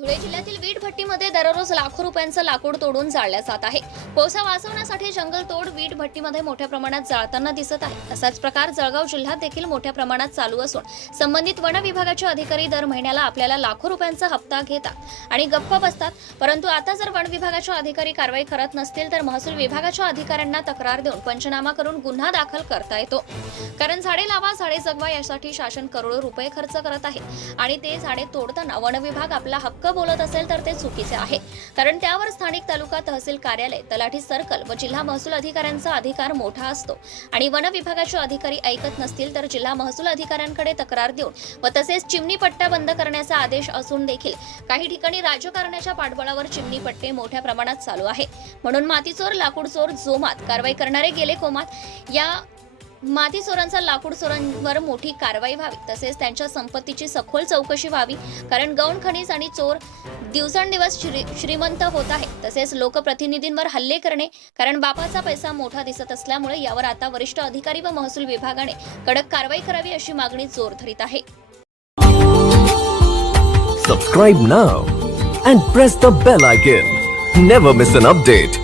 धुळे जिल्ह्यातील वीट भट्टीमध्ये दररोज लाखो रुपयांचं लाकूड तोडून जाळल्या जात आहे. कोळसा वाचवण्यासाठी जंगल तोड वीट भट्टीमध्ये मोठ्या प्रमाणात जाळताना दिसत आहे. असाच प्रकार जळगाव जिल्ह्यात देखील मोठ्या प्रमाणात चालू असून संबंधित वन विभागाचे अधिकारी दर महिन्याला आपल्याला लाखो रुपयांचा हप्ता घेतात आणि गप्प बसतात. परंतु आता जर वन विभागाच्या अधिकारी कारवाई करत नसतील तर महसूल विभागाच्या अधिकाऱ्यांना तक्रार देऊन पंचनामा करून गुन्हा दाखल करता येतो. कारण झाडे लावा झाडे जगवा यासाठी शासन करोडो रुपये खर्च करत आहे. आणि ते झाडे तोडताना वन विभाग आपला हक्क बोलत असेल तर ते चुकीचे आहे. कारण त्यावर स्थानिक तालुका तहसील कार्यालय तलाठी सर्कल व जिल्हा महसूल अधिकाऱ्यांचा अधिकार मोठा असतो. आणि वन विभागाचे अधिकारी ऐकत नसतील तर जिल्हा महसूल अधिकाऱ्यांकडे तक्रार देऊन व तसेच चिमणी पट्ट्या बंद करण्याचा आदेश असून देखील काही ठिकाणी राजकारणाच्या पाठबळावर चिमणी पट्टे मोठ्या प्रमाणात चालू आहे. म्हणून मातीचोर लाकूड चोर जोमात कारवाई करणारे गेले कोमात या माती चोरांचा लाकूड चोरांवर मोठी कारवाई व्हावी तसेच त्यांच्या संपत्तीची सखोल चौकशी व्हावी कारण गौण खनिज आणि चोर दिवसेंदिवस श्री श्रीमंत होत आहे तसेच लोकप्रतिनिधींवर हल्ले करणे कारण बापाचा पैसा मोठा दिसत असल्यामुळे यावर आता वरिष्ठ अधिकारी व महसूल विभागाने कडक कारवाई करावी अशी मागणी जोर धरीत आहे. Subscribe now and press the bell icon never miss an update